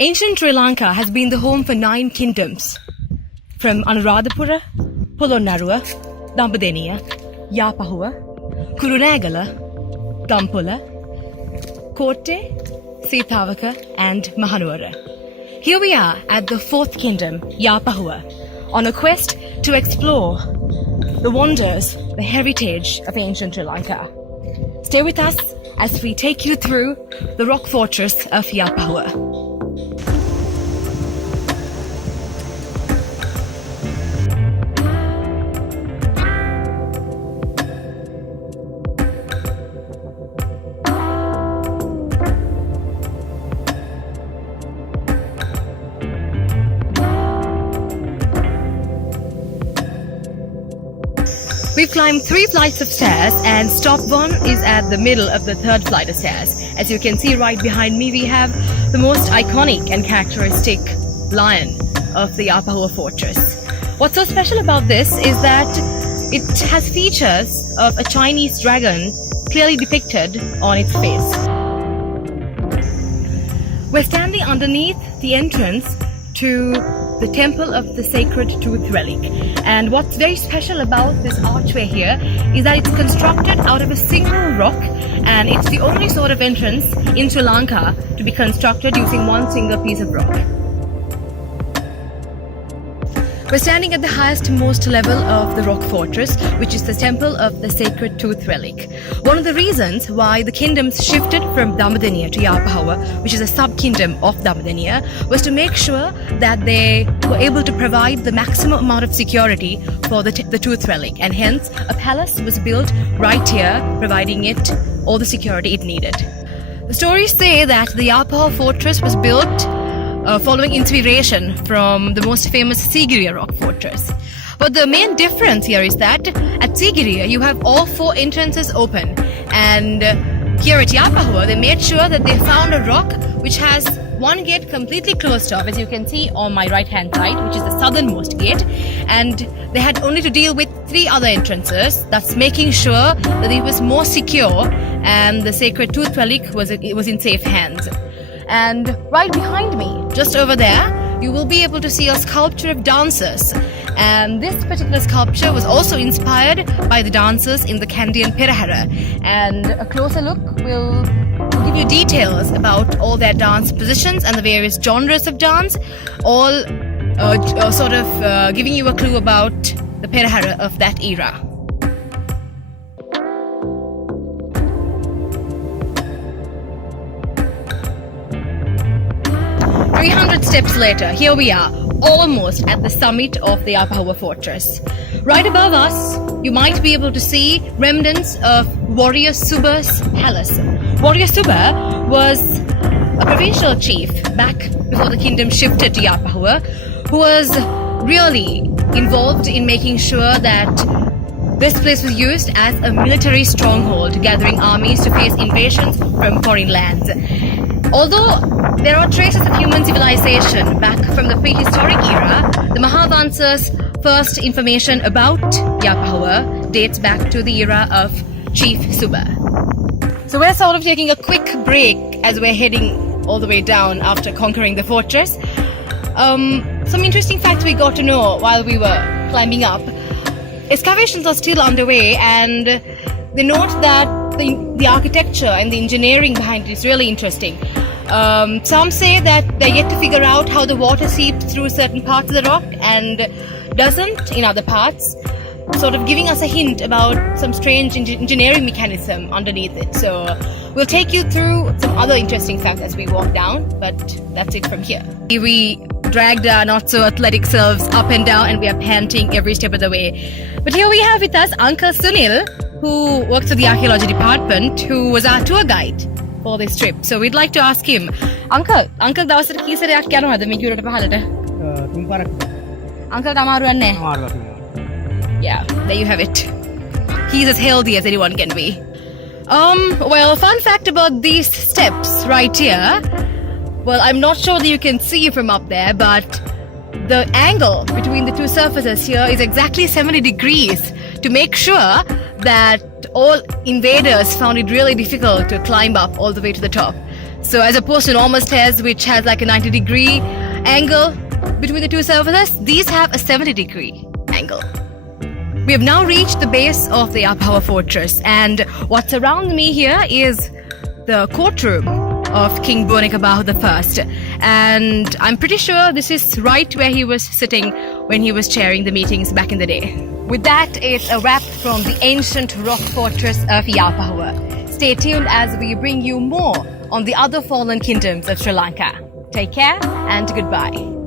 Ancient Sri Lanka has been the home for 9 kingdoms, from Anuradhapura, Polonnaruwa, Dambadeniya, Yapahuwa, Kurunegala, Gampula, Kotte, Sitavaka and Mahanuwara. Here we are at the 4th kingdom, Yapahuwa, on a quest to explore the wonders, the heritage of ancient Sri Lanka. Stay with us as we take you through the rock fortress of Yapahuwa. We've climbed 3 flights of stairs and stop 1 is at the middle of the 3rd flight of stairs. As you can see right behind me, we have the most iconic and characteristic lion of the Yapahuwa Fortress. What's so special about this is that it has features of a Chinese dragon clearly depicted on its face. We're standing underneath the entrance to the Temple of the Sacred Tooth Relic. And what's very special about this archway here is that it's constructed out of a single rock, and it's the only sort of entrance in Sri Lanka to be constructed using one single piece of rock. We're standing at the highest most level of the rock fortress, which is the Temple of the Sacred Tooth Relic. One of the reasons why the kingdoms shifted from Dambadeniya to Yapahuwa, which is a sub-kingdom of Dambadeniya, was to make sure that they were able to provide the maximum amount of security for the Tooth Relic, and hence a palace was built right here, providing it all the security it needed. The stories say that the Yapahuwa Fortress was built following inspiration from the most famous Sigiriya Rock Fortress. But the main difference here is that at Sigiriya you have all 4 entrances open, and here at Yapahuwa they made sure that they found a rock which has one gate completely closed off, as you can see on my right hand side, which is the southernmost gate, and they had only to deal with 3 other entrances, thus making sure that it was more secure and the Sacred Tooth Relic was in safe hands. And right behind me, just over there, you will be able to see a sculpture of dancers. And this particular sculpture was also inspired by the dancers in the Kandyan Perahera. And a closer look will give you details about all their dance positions and the various genres of dance, all giving you a clue about the Perahera of that era. 300 steps later, here we are, almost at the summit of the Yapahuwa Fortress. Right above us, you might be able to see remnants of Warrior Suba's palace. Warrior Suba was a provincial chief back before the kingdom shifted to Yapahuwa, who was really involved in making sure that this place was used as a military stronghold, gathering armies to face invasions from foreign lands. Although there are traces of human civilization back from the prehistoric era, the Mahavansa's first information about Yapahuwa dates back to the era of Chief Suba. So we're sort of taking a quick break as we're heading all the way down after conquering the fortress. Some interesting facts we got to know while we were climbing up. Excavations are still underway, and they note that the architecture and the engineering behind it is really interesting. Some say that they're yet to figure out how the water seeps through certain parts of the rock and doesn't in other parts, sort of giving us a hint about some strange engineering mechanism underneath it. So we'll take you through some other interesting facts as we walk down, but that's it from here. We dragged our not so athletic selves up and down, and we are panting every step of the way. But here we have with us Uncle Sunil, who works for the archaeology department, who was our tour guide for this trip. So we'd like to ask him, Uncle දවසට කී සැරයක් යනවද මේ කිව්වට පහලට? තුන් පාරක්. Uncle තමාරුවක් නැහැ. අමාරුවක් නෙවෙයි. Yeah, there you have it. He's as healthy as anyone can be. Well, fun fact about these steps right here. Well, I'm not sure that you can see from up there, but the angle between the 2 surfaces here is exactly 70 degrees to make sure that all invaders found it really difficult to climb up all the way to the top. So as opposed to normal stairs which has like a 90-degree angle between the two surfaces, these have a 70-degree angle. We have now reached the base of the Yapahuwa Fortress, and what's around me here is the courtroom of King Bonikabahu I, and I'm pretty sure this is right where he was sitting when he was chairing the meetings back in the day. With that, it's a wrap from the ancient rock fortress of Yapahuwa. Stay tuned as we bring you more on the other fallen kingdoms of Sri Lanka. Take care and goodbye.